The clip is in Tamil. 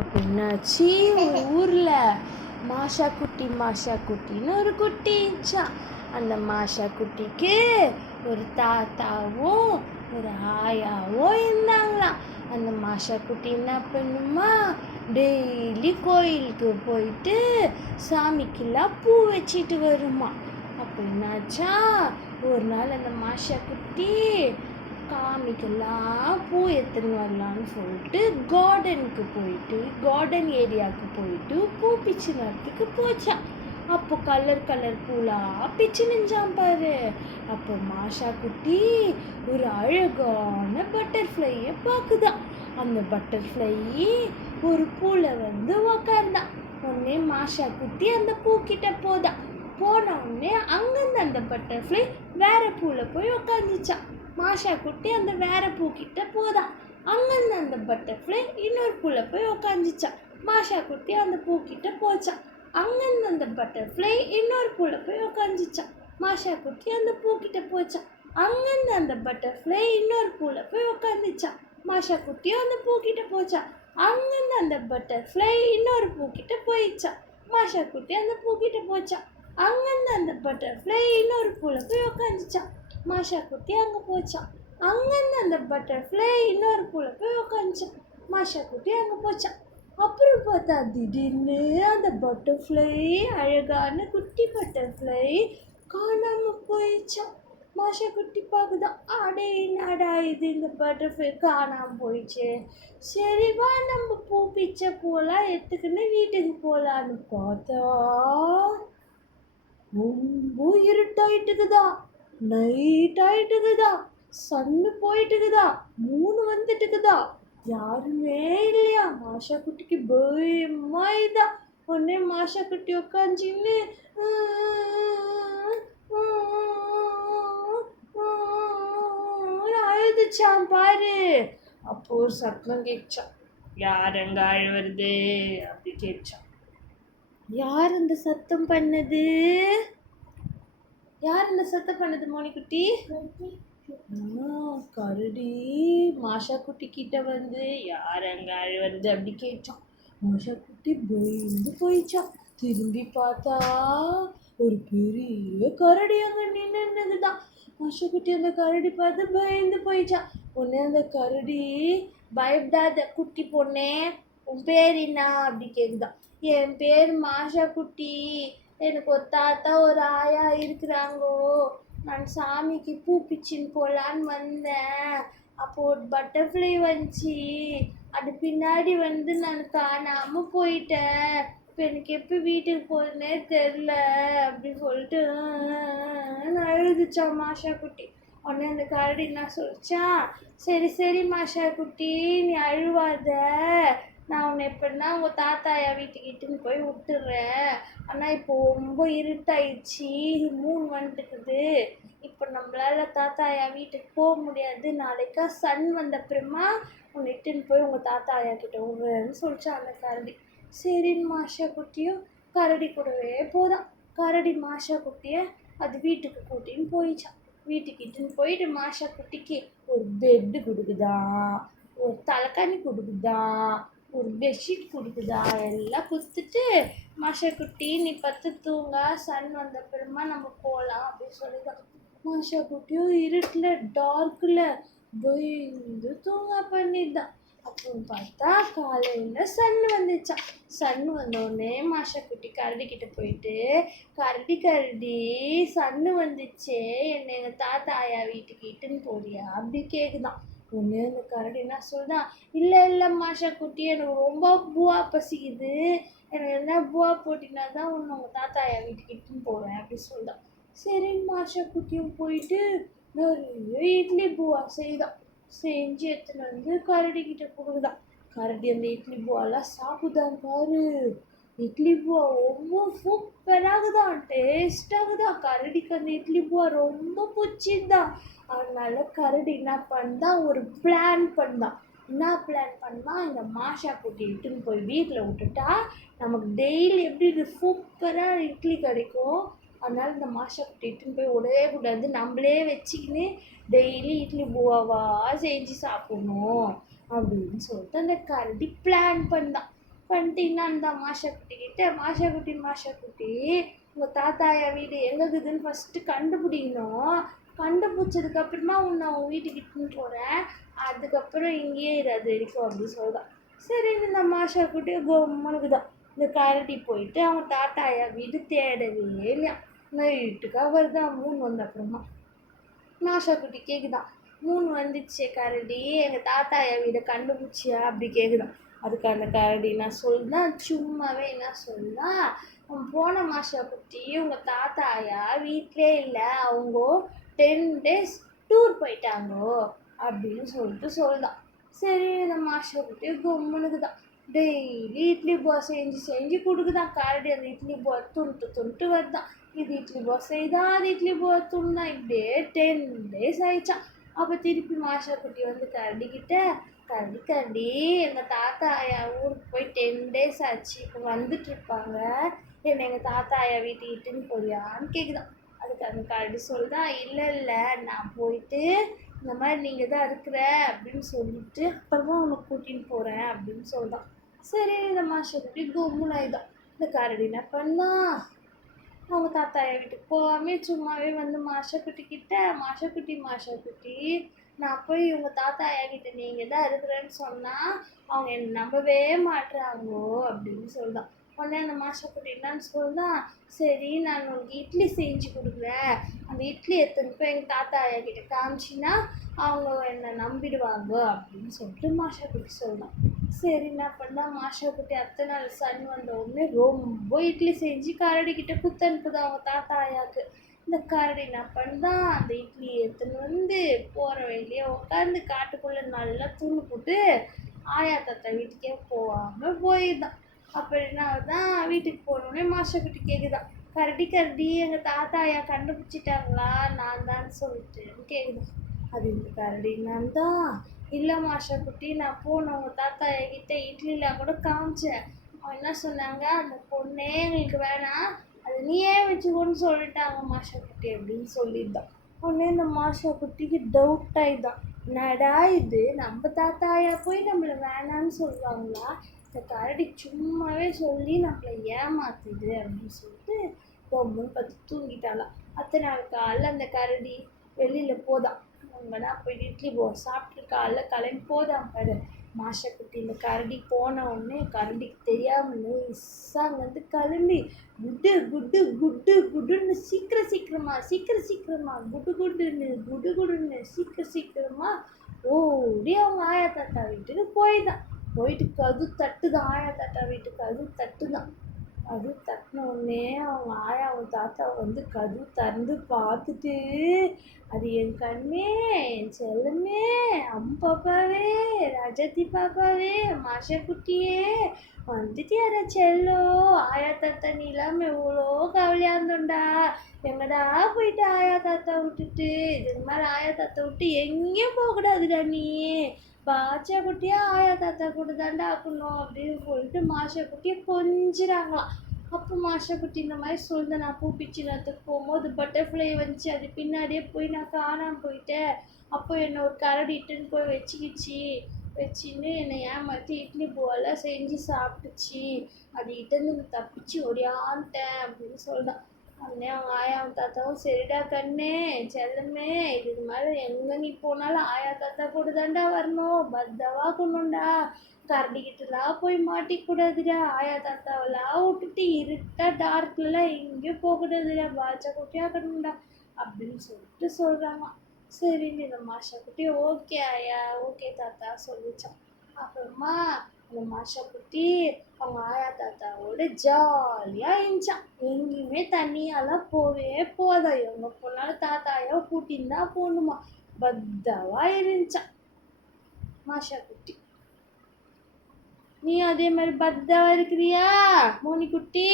அப்போ என்னாச்சு, ஊரில் மாஷா குட்டின்னு ஒரு குட்டி இருந்துச்சா. அந்த மாஷா குட்டிக்கு ஒரு தாத்தாவும் ஒரு ஆயாவும் இருந்தாங்களாம். அந்த மாஷா குட்டி என்ன பண்ணுமா, டெய்லி கோயிலுக்கு போயிட்டு சாமிக்கெல்லாம் பூ வச்சிட்டு வருமா. அப்போ என்னாச்சா, ஒரு நாள் அந்த மாஷா குட்டி சாமிக்கெல்லாம் பூ எடுத்துன்னு வரலான்னு சொல்லிட்டு கார்டன் ஏரியாவுக்கு போயிட்டு பூ பிச்சு வரத்துக்கு போச்சா. அப்போ கலர் பூலாம் பிச்சு நிஞ்சான் பாரு. அப்போ மாஷா குட்டி ஒரு அழகான பட்டர்ஃப்ளையை பார்க்குதான். அந்த பட்டர்ஃப்ளை ஒரு பூல வந்து உக்காந்தான். உடனே மாஷா குட்டி அந்த பூக்கிட்ட போன உடனே அங்கிருந்து அந்த பட்டர்ஃப்ளை வேற பூல போய் உக்காந்துச்சான். மாஷா குட்டி அந்த வேற பூக்கிட்ட அங்கிருந்து அந்த பட்டர்ஃப்ளை இன்னொரு பூல போய் உக்காந்துச்சான். மாஷா குட்டி அந்த பூக்கிட்ட போச்சான். அங்கிருந்து அந்த பட்டர்ஃப்ளை இன்னொரு பூல போய் உக்காந்துச்சான். மாஷா குட்டி அந்த பூக்கிட்ட போச்சான். அங்கிருந்து அந்த பட்டர்ஃப்ளை இன்னொரு பூல போய் உக்காந்துச்சான். மாஷா குட்டியும் அந்த பூக்கிட்ட போச்சான். அங்கிருந்து அந்த பட்டர்ஃப்ளை இன்னொரு பூக்கிட்ட போயிடுச்சான். மாஷா குட்டி அந்த பூக்கிட்ட போச்சான். அங்கிருந்து அந்த பட்டர்ஃப்ளை இன்னொரு பூல போய் உக்காந்துச்சான். மாஷா குட்டி அங்கே போச்சான். அங்கேருந்து அந்த பட்டர்ஃப்ளை இன்னொரு பூல போய் உக்காந்துச்சான். மாஷா குட்டி அங்கே போச்சான். அப்புறம் பார்த்தா திடீர்னு அந்த பட்டர்ஃப்ளை, அழகான குட்டி பட்டர்ஃப்ளை காணாமல் போயிடுச்சான். மாஷா குட்டி பார்க்குதான், அடே என்னடா இது, இந்த பட்டர்ஃப்ளை காணாமல் போயிடுச்சு. சரி வா, நம்ம பூ பிச்சை போகலாம், எடுத்துக்கின்னு வீட்டுக்கு போகலான்னு பார்த்தா ரொம்ப இருட்டாயிட்டுக்குதா, நைட் ஆயிட்டுக்குதா, சன்னு போயிட்டுக்குதா, மூணு வந்துட்டுக்குதா, யாருமே இல்லையா. மாஷா குட்டிக்கு பயமா இதா. உடனே மாஷா குட்டி உட்காந்துன்னு அழுதுச்சான் பாரு. அப்போ ஒரு சத்தம் கேட்சான். யார் அங்க அழுவுறது அப்படி கேட்சான். யார் அந்த சத்தம் பண்ணது? யார் இந்த சத்தம் பண்ணது மோனிக்குட்டி? கரடி மாஷா குட்டி கிட்ட வந்து யார் அங்க அழுவுறது அப்படி கேட்டான். மாஷா குட்டி பயந்து போயிச்சான். திரும்பி பார்த்தா ஒரு பெரிய கரடி அங்க நின்னுதான். மாஷா குட்டி அந்த கரடி பார்த்து பயந்து போயிச்சான். உடனே அந்த கரடி, பயப்படாத குட்டி பொண்ணே, உன் பேர் என்ன அப்படி கேக்குதான். என் பேர் மாஷா குட்டி, எனக்கு ஒரு தாத்தா ஒரு ஆயா இருக்கிறாங்கோ, நான் சாமிக்கு பூ பிச்சின்னு போகலான்னு வந்தேன். அப்போது ஒரு பட்டர்ஃப்ளை வந்துச்சு, அது பின்னாடி வந்து நான் காணாமல் போயிட்டேன். இப்போ எனக்கு எப்போ வீட்டுக்கு போகிறதுனே தெரில அப்படி சொல்லிட்டு அழுதுச்சான் மாஷா குட்டி. உடனே அந்த கரடி என்ன சொல்லிச்சா, சரி மாஷா குட்டி, நீ அழுவாத, நான் உன்னை எப்படின்னா உங்கள் தாத்தாயா வீட்டுக்கிட்டுன்னு போய் விட்டுறேன். ஆனால் இப்போ ரொம்ப இருட்டாயிடுச்சு, மூணு வந்துட்டுக்குது, இப்போ நம்மளால் தாத்தாயா வீட்டுக்கு போக முடியாது, நாளைக்கா சன் வந்த அப்புறமா உன்னை இட்டுன்னு போய் உங்கள் தாத்தாயா கிட்ட விடுறேன்னு சொல்லிச்சா அந்த கரடி. சரின்னு மாஷா குட்டியும் கரடி கூடவே போதான். கரடி மாஷா குட்டியை அது வீட்டுக்கு கூட்டின்னு போயிச்சான். வீட்டுக்கு இட்டுன்னு போயிட்டு மாஷா குட்டிக்கு ஒரு பெட்டு கொடுக்குதா, ஒரு தலைக்காணி கொடுக்குதா, ஒரு பெட்ஷீட் கொடுக்குதா, எல்லாம் கொடுத்துட்டு மாஷா குட்டி நீ பத்து தூங்க, சன் வந்த அப்புறமா நம்ம போகலாம் அப்படின்னு சொல்லிதான். மாஷா குட்டியும் இருட்டில் டார்க்கில் பயந்து தூங்க பண்ணிதான். அப்புறம் பார்த்தா காலையில் சன் வந்துச்சான். சன் வந்தோடனே மாஷா குட்டி கரடி கிட்ட போயிட்டு, கரடி சன்னு வந்துச்சே, என்னை எங்கள் தாத்தா ஆயா வீட்டுக்கு இட்டுன்னு போறியா அப்படி கேட்குதான். ஒன்று அந்த கரடி என்ன சொல்லுதான், இல்லை மாஷா குட்டி, எனக்கு ரொம்ப பூவா பசிக்குது, எனக்கு என்ன பூவா போட்டினா தான் உங்கள் தாத்தா ஆயா வீட்டுக்கு இட்டுன்னு போவேன் அப்படி சொல்லுதான். சரி மாஷா குட்டியும் போயிட்டு நிறைய இட்லி பூவா செய்தான். செஞ்சு எடுத்துன்னு வந்து கரடி கிட்ட கொடுக்குதான். கரடி அந்த இட்லி பூவெல்லாம் சாப்பிடுதான் பாரு. இட்லி பூவா ரொம்ப சூப்பராகுதான், டேஸ்டாகுதான். கரடிக்கு அந்த இட்லி பூவா ரொம்ப பிடிச்சிருந்தான். அதனால கரடி என்ன பண்ணான், ஒரு பிளான் பண்ணான். என்ன பிளான் பண்ணால், இந்த மாஷா குட்டி இட்டுன்னு போய் வீட்டில் விட்டுட்டா நமக்கு டெய்லி எப்படி இது சூப்பராக இட்லி கிடைக்கும். அதனால் இந்த மாஷா குட்டி இட்டுன்னு போய் விடவே கூடாது, நம்மளே வச்சுக்கின்னு டெய்லி இட்லி பூவாவா செஞ்சு சாப்பிடணும் அப்படின்னு சொல்லிட்டு அந்த கரடி பிளான் பண்ணான். பண்ணிட்டீங்கன்னா அந்த மாஷா குட்டிக்கிட்ட மாஷா குட்டி உங்கள் தாத்தாயா வீடு எங்கே இருக்குதுன்னு ஃபஸ்ட்டு கண்டுபிடிக்கணும். கண்டுபிடிச்சதுக்கப்புறமா உன்னை உன் வீட்டுக்கு இட்டுன்னு போகிறேன், அதுக்கப்புறம் இங்கேயே இரு அது வரைக்கும் அப்படி சொல்லுதான். சரி இந்த மாஷா குட்டி கம்முனுக்கு தான் இந்த கரடி போயிட்டு அவங்க தாத்தாயா வீடு தேடவே இல்லையா. நைட்டுக்காக வருதான் 3 வந்த அப்புறமா. மாஷா குட்டி கேட்குதான், 3 வந்துச்சு கரடி, எங்கள் தாத்தாயா வீடை கண்டுபிடிச்சியா அப்படி கேட்குதான். அதுக்கு அந்த கரடி நான் சொல்லுதான், சும்மாவே என்ன சொல்லுதா, போன மாஷா குட்டி உங்கள் தாத்தாயா வீட்டிலே இல்லை, அவங்க 10 days டூர் போயிட்டாங்கோ அப்படின்னு சொல்லிட்டு சொல்லுதான். சரி இந்த மாஷா குட்டி கும்முனுக்கு தான் டெய்லி இட்லி போஸ் செஞ்சு கொடுக்குதான். கரடி அந்த இட்லி போ துண்டு வருதான். இது இட்லி போஸ் செய்தான், அது இட்லி போ துண்டுதான். இப்படியே 10 days ஆயிடுச்சான். அப்போ திருப்பி மாஷா குட்டி வந்து கரடிக்கிட்ட, கரடி எங்கள் தாத்தா ஆயா ஊருக்கு போய் 10 days ஆச்சு, இப்போ வந்துட்டு இருப்பாங்க, என்னை எங்கள் தாத்தா ஆயா வீட்டுக்கு இட்டுன்னு போறியான்னு கேட்குதான். அதுக்கு அந்த கரடி சொல்லுதான், இல்லை நான் போயிட்டு இந்த மாதிரி நீங்கள் தான் இருக்கிற அப்படின்னு சொல்லிட்டு அப்புறமா உன்னை கூட்டின்னு போகிறேன் அப்படின்னு சொல்லுதான். சரி இந்த மாஷா குட்டி கும்முனாயிதான். இந்த கரடி என்ன பண்ணா, அவங்க தாத்தாயா வீட்டுக்கு போகாமல் சும்மாவே வந்து மாஷா குட்டி நான் போய் இவங்க தாத்தாயா கிட்ட நீங்கள் தான் இருக்கிறேன்னு சொன்னால் அவங்க என்னை நம்பவே மாட்டுறாங்கோ அப்படின்னு சொல்லுதான். உடனே அந்த மாஷா குட்டி என்னன்னு சொல்லுதான், சரி நான் உனக்கு இட்லி செஞ்சு கொடுக்குறேன், அந்த இட்லி எடுத்துன்னு போய் எங்கள் தாத்தாயா கிட்ட காமிச்சின்னா அவங்க என்னை நம்பிடுவாங்க அப்படின்னு சொல்லிட்டு மாஷா குட்டி சொல்லுதான். சரி என்ன பண்ணால் மாஷா குட்டி அத்தனை நாள் சன் வந்த உடனே ரொம்ப இட்லி செஞ்சு கரடிக்கிட்ட குத்தனுப்புது அவங்க தாத்தாயாவுக்கு. இந்த கரடி என்ன பண்ணால் அந்த இட்லி எடுத்துன்னு வந்து போகிற வழியிலே உட்காந்து காட்டுக்குள்ளே நல்லா தூணு போட்டு ஆயா தாத்தா வீட்டுக்கே போகாமல் போயிடுதான். அப்புறம் என்ன ஆகுதான், வீட்டுக்கு போனோடனே மாஷா குட்டி கேட்குதான், கரடி எங்கள் தாத்தாயா கண்டுபிடிச்சிட்டாங்களா நான் தான் சொல்லிட்டுன்னு கேட்குதான். அது இந்த கரடி நான் தான், இல்லை மாஷா குட்டி நான் போனவங்க தாத்தா என்கிட்ட இட்லிலாம் கூட காமிச்சேன், அவன் என்ன சொன்னாங்க, அந்த பொண்ணே எங்களுக்கு வேணாம், அது நீயே வச்சுக்கோன்னு சொல்லிட்டாங்க மாஷா குட்டி அப்படின்னு சொல்லியிருந்தான். உடனே இந்த மாஷா குட்டிக்கு டவுட் ஆகிதான், என்னடா இது நம்ம தாத்தாயா போய் நம்மளை வேணான்னு சொல்லுவாங்களா, இந்த கரடி சும்மாவே சொல்லி நம்மளை ஏமாத்துது அப்படின்னு சொல்லிட்டு பொம்முன்னு பார்த்து தூங்கிட்டாலாம். அத்தனை நாள் காலைல அந்த கரடி வெளியில் போதான், அங்கேனா போய் இட்லி சாப்பிட்டு காலைல கிளம்பி போதான் பாரு. மாஷா குட்டி இந்த கரடி போன உடனே கரடிக்கு தெரியாமல் அங்கேருந்து கிளம்பி குடுன்னு சீக்கிரமா குடுன்னு சீக்கிரமா ஓடி அவங்க ஆயா தாத்தா வீட்டுக்கு போயிதான். போயிட்டு கதவு தட்டுதான், ஆயா தாத்தா வீட்டுக்கு கதவு தட்டுதான். கதவு தட்டின உடனே அவங்க ஆயா அவங்க தாத்தா வந்து கதவு திறந்து பார்த்துட்டு, அது என் கண்ணே, என் செல்லமே, பாப்பாவே, ராஜாத்தி பாப்பாவே, மாஷா குட்டியே வந்துட்டியாரா செல்லோ, ஆயா தாத்தா நீ இல்லாமல் எவ்வளோ கவலையாக இருந்தோண்டா, எங்கடா போயிட்டு ஆயா தாத்தா விட்டுட்டு, இதுக்கு மேலே ஆயா தாத்தா விட்டு எங்கேயும் போகக்கூடாதுடா நீ, பாச்சா குட்டியா ஆயா தாத்தா கூட தாண்டா ஆக்கணும் அப்படின்னு சொல்லிட்டு மாஷா குட்டியை கொஞ்சிறாங்களாம். அப்போ மாஷா குட்டி இந்த மாதிரி சொல்லுது, நான் பூ பிச்சுனத்துக்கு போகும்போது பட்டர்ஃப்ளை வந்துச்சு, அது பின்னாடியே போய் நான் காணாமல் போயிட்டேன், அப்போ என்னை ஒரு கரடி இட்டுன்னு போய் வச்சுன்னு என்னை ஏமாற்றி இட்லி பூவெல்லாம் செஞ்சு சாப்பிட்டுச்சு, அது இட்டேருந்து தப்பிச்சு ஓடியான்ட்டேன் அப்படின்னு சொல்லிட்டான். உடனே அவங்க ஆயாவும் தாத்தாவும், சரிடா கண்ணே செல்லமே, இதுக்கு மேலே எங்கே நீ போனாலும் ஆயா தாத்தா கூட தாண்டா வரணும், பத்தவா கொண்டுண்டா, கரடிக்கிட்டலாம் போய் மாட்டிக்கூடாதுடா, ஆயா தாத்தாவெல்லாம் விட்டுட்டு இருட்டா டார்க்லலாம் எங்கேயும் போகக்கூடாதுடா, பாச்சா குட்டியாக இருக்கணும்டா அப்படின்னு சொல்லிட்டு சொல்கிறாங்க. சரின்னு இந்த மாஷா குட்டி ஓகே ஆயா ஓகே தாத்தா சொல்லிச்சான். அப்புறமா அந்த மாஷா குட்டி அவங்க ஆயா தாத்தாவோட ஜாலியாக இருந்துச்சான். எங்கேயுமே தண்ணியாலாம் போதாம், எங்கே போனாலும் தாத்தாயா கூட்டின்னு தான் போகணுமா, பத்தாவா இருந்துச்சான் மாஷா குட்டி. நீ அதே மாதிரி பத்தாவா இருக்கிறியா மோனி குட்டி?